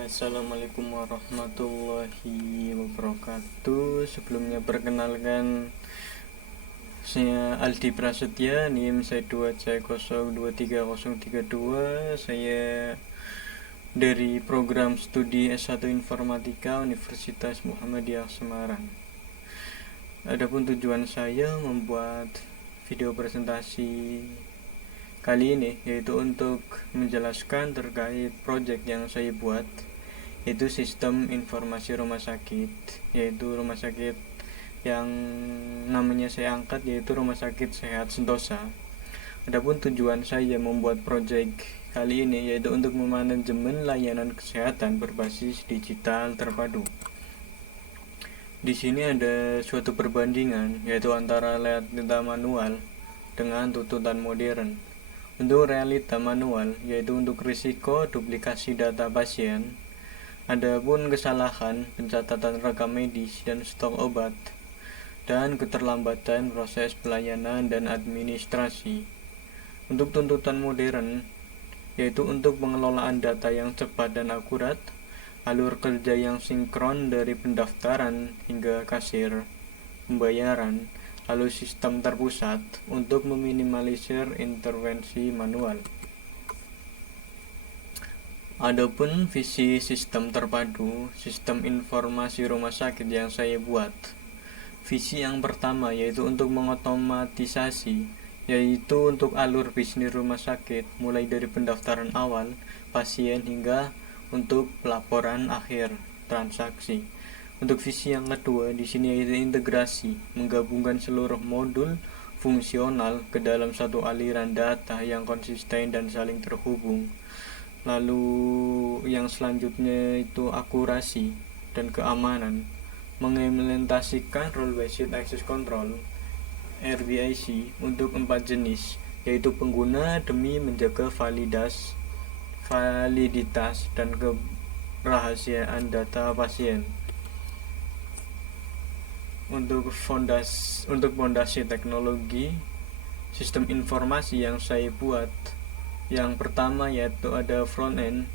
Assalamualaikum warahmatullahi wabarakatuh. Sebelumnya perkenalkan, saya Aldi Prasetya, NIM saya 2C023032. Saya dari program studi S1 Informatika Universitas Muhammadiyah Semarang. Adapun tujuan saya membuat video presentasi kali ini yaitu untuk menjelaskan terkait proyek yang saya buat, yaitu sistem informasi rumah sakit, yaitu rumah sakit yang namanya saya angkat yaitu Rumah Sakit Sehat Sentosa. Adapun tujuan saya membuat proyek kali ini yaitu untuk memanajemen layanan kesehatan berbasis digital terpadu. Di sini ada suatu perbandingan yaitu antara realita manual dengan tuntutan modern. Untuk realita manual yaitu untuk risiko duplikasi data pasien, adapun kesalahan pencatatan rekam medis dan stok obat, dan keterlambatan proses pelayanan dan administrasi. Untuk tuntutan modern yaitu untuk pengelolaan data yang cepat dan akurat, alur kerja yang sinkron dari pendaftaran hingga kasir pembayaran, lalu sistem terpusat untuk meminimalisir intervensi manual. Adapun visi sistem terpadu, sistem informasi rumah sakit yang saya buat, visi yang pertama yaitu untuk mengotomatisasi, yaitu untuk alur bisnis rumah sakit mulai dari pendaftaran awal pasien hingga untuk pelaporan akhir transaksi. Untuk visi yang kedua di sini yaitu integrasi, menggabungkan seluruh modul fungsional ke dalam satu aliran data yang konsisten dan saling terhubung. Lalu yang selanjutnya itu akurasi dan keamanan, mengimplementasikan role based access control RBAC untuk 4 jenis, yaitu pengguna demi menjaga validitas dan kerahasiaan data pasien. Untuk fondasi teknologi sistem informasi yang saya buat, yang pertama yaitu ada front end.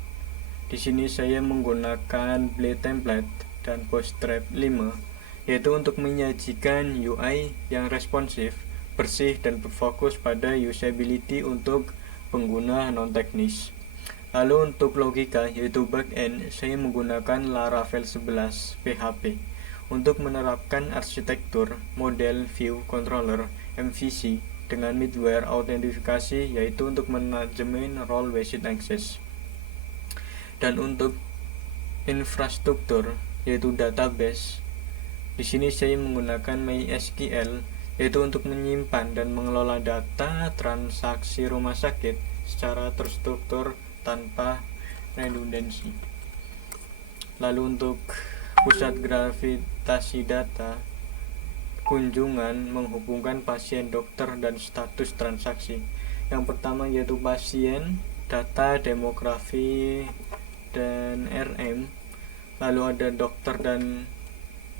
Di sini saya menggunakan Blade template dan Bootstrap 5, yaitu untuk menyajikan UI yang responsif, bersih dan berfokus pada usability untuk pengguna non teknis. Lalu untuk logika yaitu backend, saya menggunakan Laravel 11 PHP untuk menerapkan arsitektur model view controller MVC dengan middleware autentifikasi yaitu untuk manajemen role based access. Dan untuk infrastruktur yaitu database, di sini saya menggunakan MySQL yaitu untuk menyimpan dan mengelola data transaksi rumah sakit secara terstruktur tanpa redundansi. Lalu untuk pusat gravitasi data kunjungan menghubungkan pasien, dokter, dan status transaksi. Yang pertama yaitu pasien, data demografi, dan RM. Lalu ada dokter dan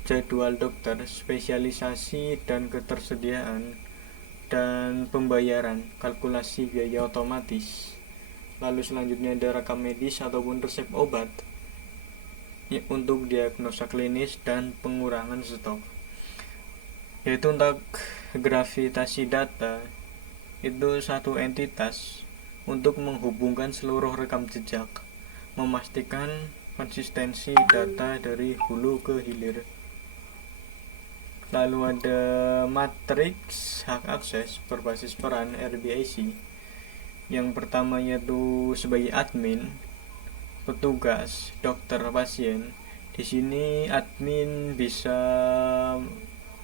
jadwal dokter, spesialisasi dan ketersediaan, dan pembayaran, kalkulasi biaya otomatis. Lalu selanjutnya ada rekam medis ataupun resep obat untuk diagnosa klinis dan pengurangan stok. Yaitu untuk gravitasi data itu satu entitas untuk menghubungkan seluruh rekam jejak, memastikan konsistensi data dari hulu ke hilir. Lalu ada matriks hak akses berbasis peran RBAC. Yang pertama yaitu sebagai admin, petugas, dokter, pasien. Di sini admin bisa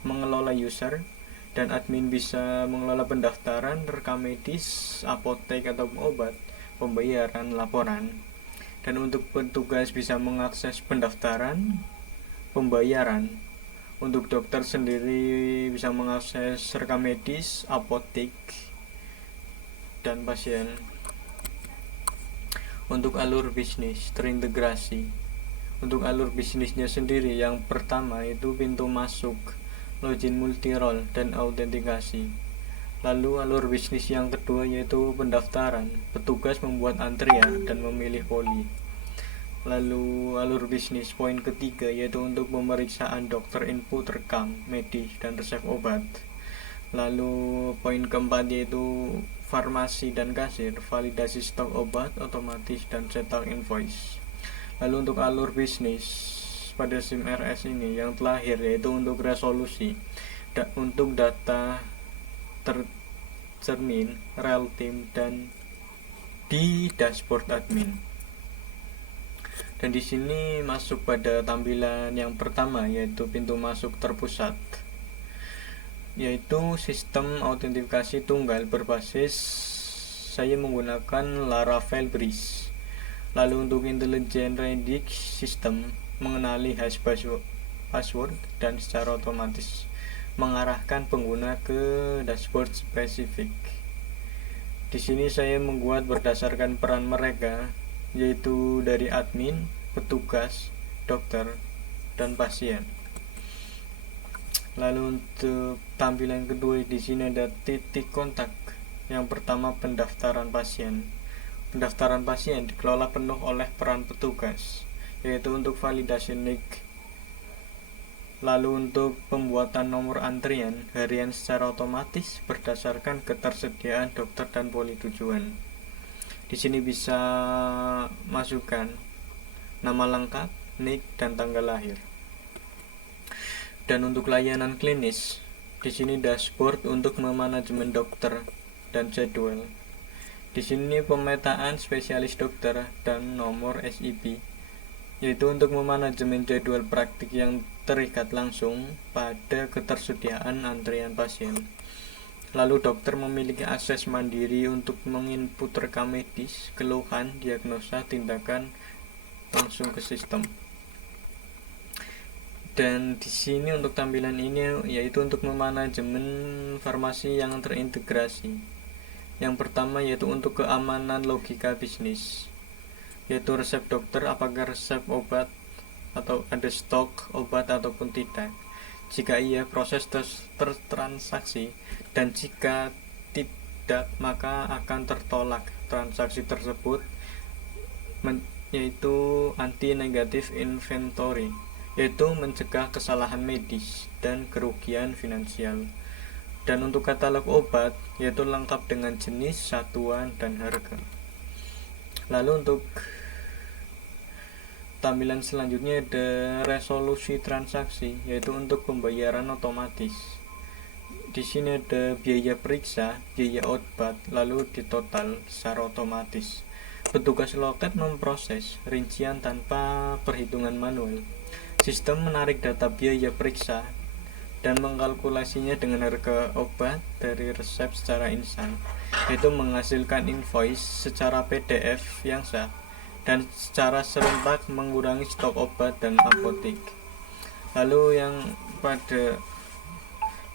mengelola user dan admin bisa mengelola pendaftaran, rekam medis, apotek atau obat, pembayaran, laporan. Dan untuk petugas bisa mengakses pendaftaran, pembayaran. Untuk dokter sendiri bisa mengakses rekam medis, apotek, dan pasien. Untuk alur bisnis terintegrasi. Untuk alur bisnisnya sendiri yang pertama itu pintu masuk, login multi-role, dan autentikasi. Lalu alur bisnis yang kedua yaitu pendaftaran. Petugas membuat antrian dan memilih poli. Lalu alur bisnis poin ketiga yaitu untuk pemeriksaan dokter input rekam medis dan resep obat. Lalu poin keempat yaitu farmasi dan kasir, validasi stok obat otomatis dan cetak invoice. Lalu untuk alur bisnis pada SIM RS ini yang terakhir yaitu untuk resolusi untuk data tercermin real time dan di dashboard admin. Dan di sini masuk pada tampilan yang pertama yaitu pintu masuk terpusat, yaitu sistem autentifikasi tunggal berbasis saya menggunakan Laravel Bridge. Lalu untuk intelligent reading system mengenali hash password dan secara otomatis mengarahkan pengguna ke dashboard spesifik. Di sini saya membuat berdasarkan peran mereka, yaitu dari admin, petugas, dokter, dan pasien. Lalu untuk tampilan kedua di sini ada titik kontak. Yang pertama pendaftaran pasien. Pendaftaran pasien dikelola penuh oleh peran petugas, yaitu untuk validasi NIK. Lalu untuk pembuatan nomor antrian harian secara otomatis berdasarkan ketersediaan dokter dan poli tujuan. Di sini bisa masukkan nama lengkap, NIK, dan tanggal lahir. Dan untuk layanan klinis, di sini dashboard untuk memanajemen dokter dan jadwal. Di sini pemetaan spesialis dokter dan nomor SIP, yaitu untuk memanajemen jadwal praktik yang terikat langsung pada ketersediaan antrian pasien. Lalu dokter memiliki akses mandiri untuk menginput rekam medis, keluhan, diagnosa, tindakan langsung ke sistem. Dan di sini untuk tampilan ini yaitu untuk memanajemen farmasi yang terintegrasi. Yang pertama yaitu untuk keamanan logika bisnis, yaitu resep dokter, apakah resep obat atau ada stok obat ataupun tidak. Jika iya, proses tertransaksi, dan jika tidak, maka akan tertolak transaksi tersebut, yaitu anti-negative inventory, yaitu mencegah kesalahan medis dan kerugian finansial. Dan untuk katalog obat, yaitu lengkap dengan jenis, satuan, dan harga. Lalu untuk tampilan selanjutnya ada resolusi transaksi, yaitu untuk pembayaran otomatis. Di sini ada biaya periksa, biaya obat, lalu ditotal secara otomatis. Petugas loket memproses rincian tanpa perhitungan manual. Sistem menarik data biaya periksa dan mengkalkulasinya dengan harga obat dari resep secara instan, yaitu menghasilkan invoice secara PDF yang sah dan secara serentak mengurangi stok obat dan apotek. Lalu yang pada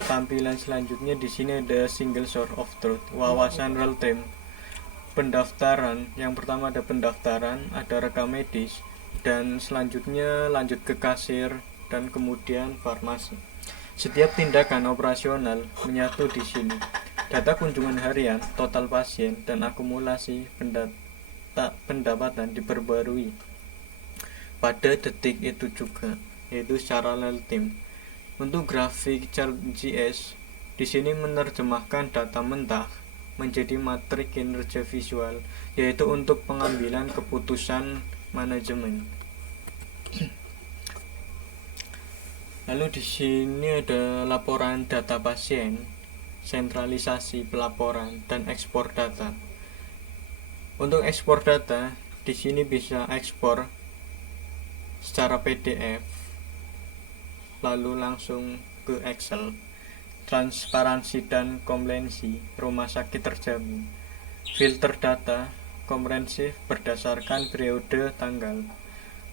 tampilan selanjutnya di sini ada single source of truth, wawasan real time. Pendaftaran, yang pertama ada pendaftaran, ada rekam medis, dan selanjutnya lanjut ke kasir dan kemudian farmasi. Setiap tindakan operasional menyatu di sini. Data kunjungan harian, total pasien, dan akumulasi pendapatan diperbarui pada detik itu juga, yaitu secara real time. Untuk grafik chart.js, di sini menerjemahkan data mentah menjadi matrik kinerja visual, yaitu untuk pengambilan keputusan manajemen. Lalu di sini ada laporan data pasien, sentralisasi pelaporan, dan ekspor data. Untuk ekspor data, di sini bisa ekspor secara PDF, lalu langsung ke Excel. Transparansi dan komplainsi rumah sakit terjamin. Filter data komprehensif berdasarkan periode tanggal.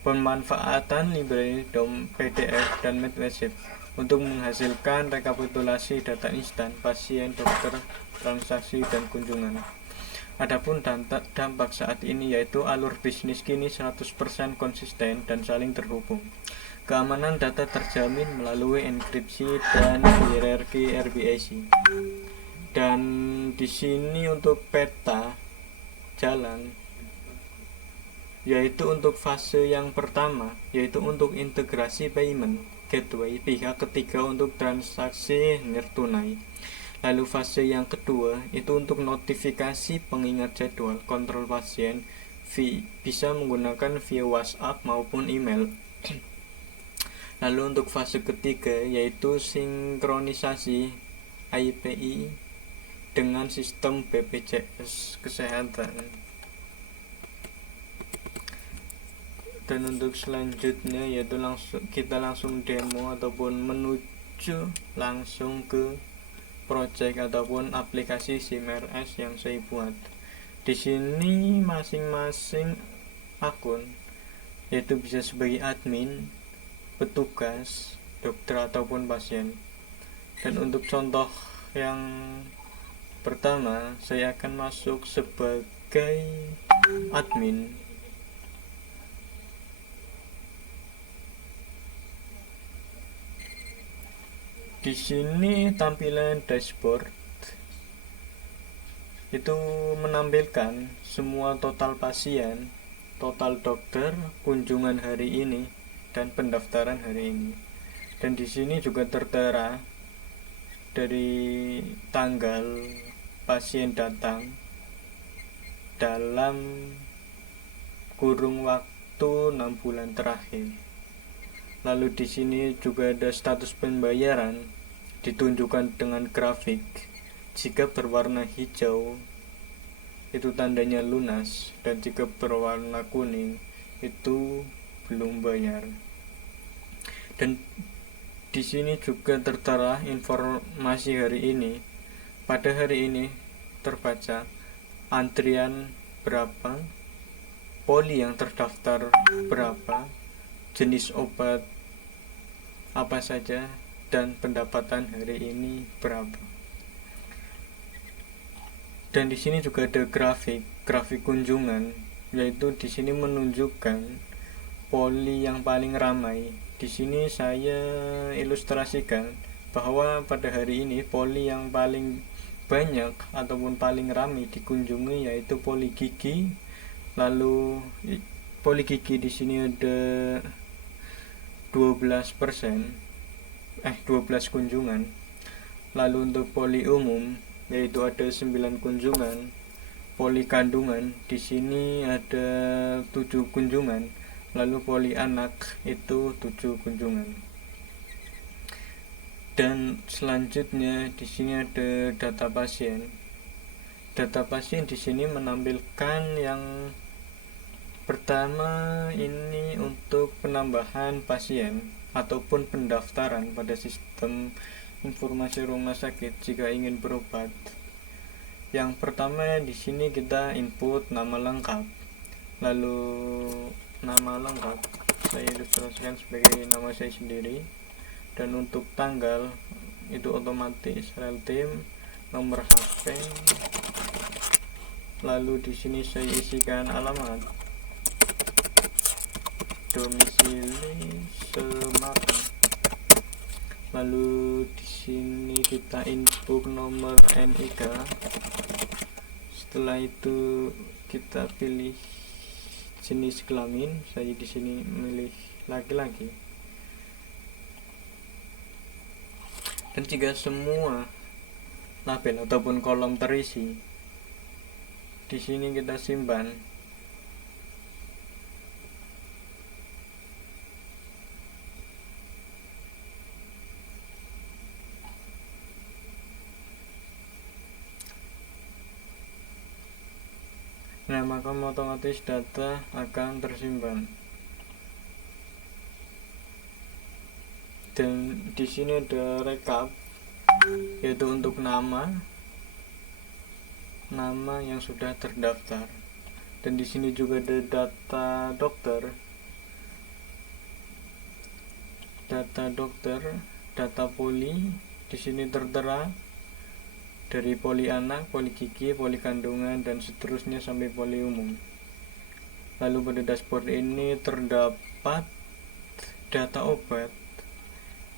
Pemanfaatan library DOM, PDF, dan MedWebSheet untuk menghasilkan rekapitulasi data instan pasien, dokter, transaksi, dan kunjungan. Adapun dampak saat ini yaitu alur bisnis kini 100% konsisten dan saling terhubung. Keamanan data terjamin melalui enkripsi dan hierarki RBAC. Dan di sini untuk peta jalan yaitu untuk fase yang pertama, yaitu untuk integrasi payment gateway pihak ketiga untuk transaksi nirtunai. Lalu fase yang kedua itu untuk notifikasi pengingat jadwal kontrol pasien bisa menggunakan via WhatsApp maupun email. Lalu untuk fase ketiga yaitu sinkronisasi IPI dengan sistem BPJS Kesehatan. Dan untuk selanjutnya yaitu kita langsung demo ataupun menuju langsung ke project ataupun aplikasi SIMRS yang saya buat. Di sini masing-masing akun yaitu bisa sebagai admin, petugas, dokter ataupun pasien. Dan untuk contoh yang pertama, saya akan masuk sebagai admin. Di sini tampilan dashboard itu menampilkan semua total pasien, total dokter, kunjungan hari ini, dan pendaftaran hari ini. Dan di sini juga tertera dari tanggal pasien datang dalam kurung waktu 6 bulan terakhir. Lalu di sini juga ada status pembayaran ditunjukkan dengan grafik. Jika berwarna hijau itu tandanya lunas, dan jika berwarna kuning itu belum bayar. Dan di sini juga tertera informasi hari ini. Pada hari ini terbaca antrian berapa, poli yang terdaftar berapa, jenis obat apa saja, dan pendapatan hari ini berapa. Dan di sini juga ada grafik kunjungan, yaitu di sini menunjukkan poli yang paling ramai. Di sini saya ilustrasikan bahwa pada hari ini poli yang paling banyak ataupun paling ramai dikunjungi yaitu poli gigi. Lalu poli gigi di sini ada 12 kunjungan. Lalu untuk poli umum yaitu ada 9 kunjungan. Poli kandungan di sini ada 7 kunjungan. Lalu poli anak itu 7 kunjungan. Dan selanjutnya di sini ada data pasien. Data pasien di sini menampilkan yang pertama ini untuk penambahan pasien ataupun pendaftaran pada sistem informasi rumah sakit jika ingin berobat. Yang pertama di sini kita input nama lengkap. Lalu nama lengkap saya ilustrasikan sebagai nama saya sendiri, dan untuk tanggal itu otomatis real time, nomor HP. Lalu di sini saya isikan alamat, domisili Semarang. Lalu di sini kita input nomor NIK. Setelah itu kita pilih jenis kelamin, saya di sini memilih laki-laki. Dan jika semua label ataupun kolom terisi, di sini kita simpan. Nah, maka otomatis data akan tersimpan. Dan di sini ada rekap, yaitu untuk nama yang sudah terdaftar. Dan di sini juga ada data dokter, data poli. Di sini tertera dari poli anak, poli gigi, poli kandungan, dan seterusnya sampai poli umum. Lalu pada dashboard ini terdapat data obat,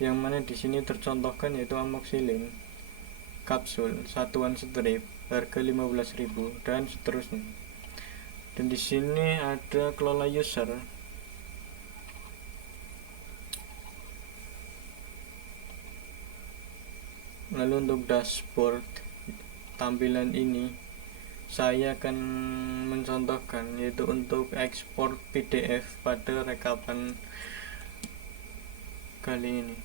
yang mana di sini tercontohkan yaitu amoxicillin kapsul satuan strip harga 15.000 dan seterusnya. Dan di sini ada kelola user. Lalu untuk dashboard tampilan ini saya akan mencontohkan, yaitu untuk ekspor PDF pada rekapan kali ini.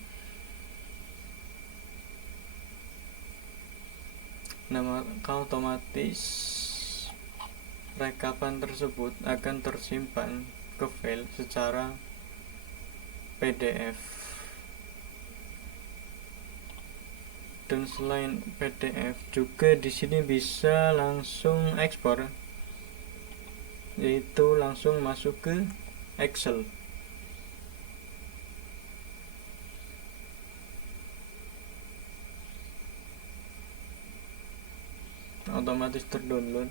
Nah, maka otomatis rekapan tersebut akan tersimpan ke file secara PDF. Dan selain PDF juga di sini bisa langsung ekspor, yaitu langsung masuk ke Excel. Otomatis terdownload.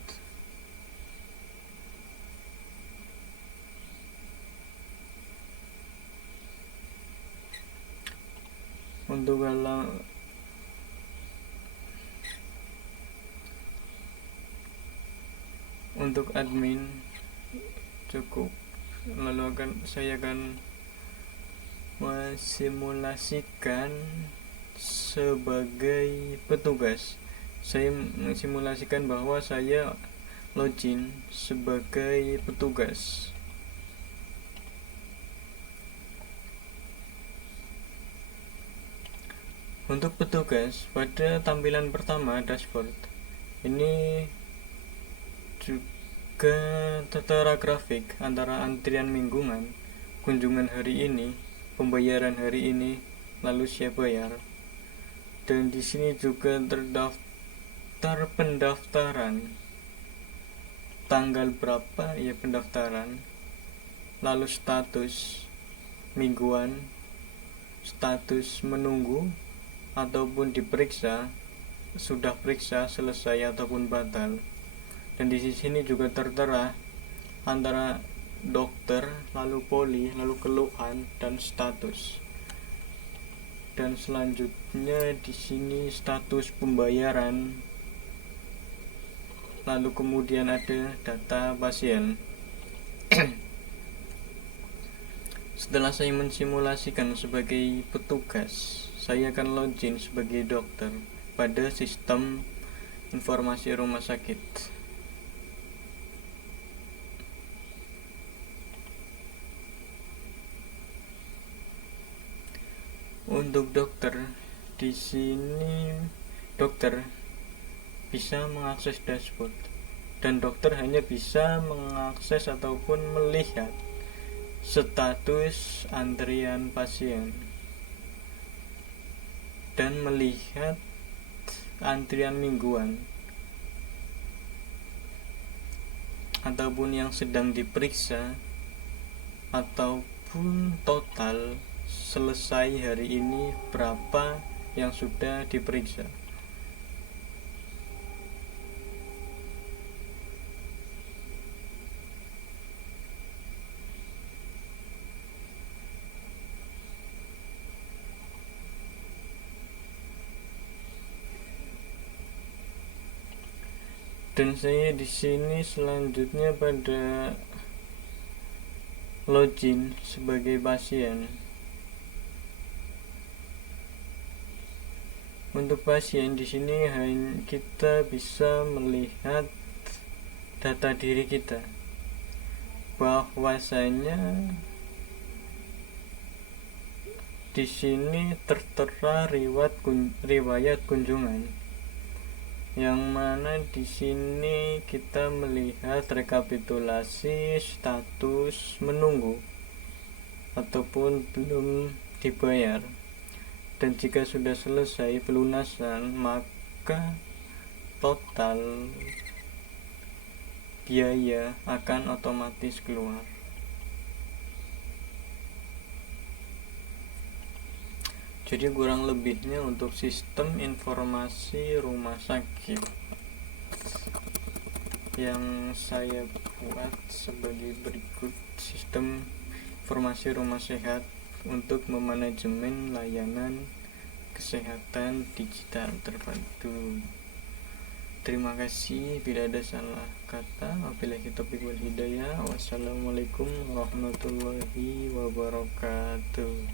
Untuk admin cukup, lalu saya akan mensimulasikan sebagai petugas. Saya mensimulasikan bahwa saya login sebagai petugas. Untuk petugas, pada tampilan pertama dashboard ini juga tertera grafik antara antrian mingguan, kunjungan hari ini, pembayaran hari ini, lalu siap bayar. Dan di sini juga terdaftar pendaftaran, tanggal berapa ya pendaftaran, lalu status mingguan, status menunggu ataupun diperiksa, sudah periksa, selesai ataupun batal. Dan di sini juga tertera antara dokter, lalu poli, lalu keluhan dan status. Dan selanjutnya di sini status pembayaran, lalu kemudian ada data pasien. Setelah saya mensimulasikan sebagai petugas, saya akan login sebagai dokter pada sistem informasi rumah sakit. Untuk dokter, di sini dokter bisa mengakses dashboard, dan dokter hanya bisa mengakses ataupun melihat status antrian pasien dan melihat antrian mingguan ataupun yang sedang diperiksa ataupun total selesai hari ini berapa yang sudah diperiksa. Dan saya di sini selanjutnya pada login sebagai pasien. Untuk pasien di sini hanya kita bisa melihat data diri kita, bahwasanya di sini tertera riwayat kunjungan, yang mana di sini kita melihat rekapitulasi status menunggu ataupun belum dibayar. Dan jika sudah selesai pelunasan, maka total biaya akan otomatis keluar. Jadi kurang lebihnya untuk sistem informasi rumah sakit yang saya buat sebagai berikut: sistem informasi rumah sehat untuk memanajemen layanan kesehatan digital terpadu. Terima kasih, bila ada salah kata. Wabillahi taufiq wal hidayah. Wassalamualaikum warahmatullahi wabarakatuh.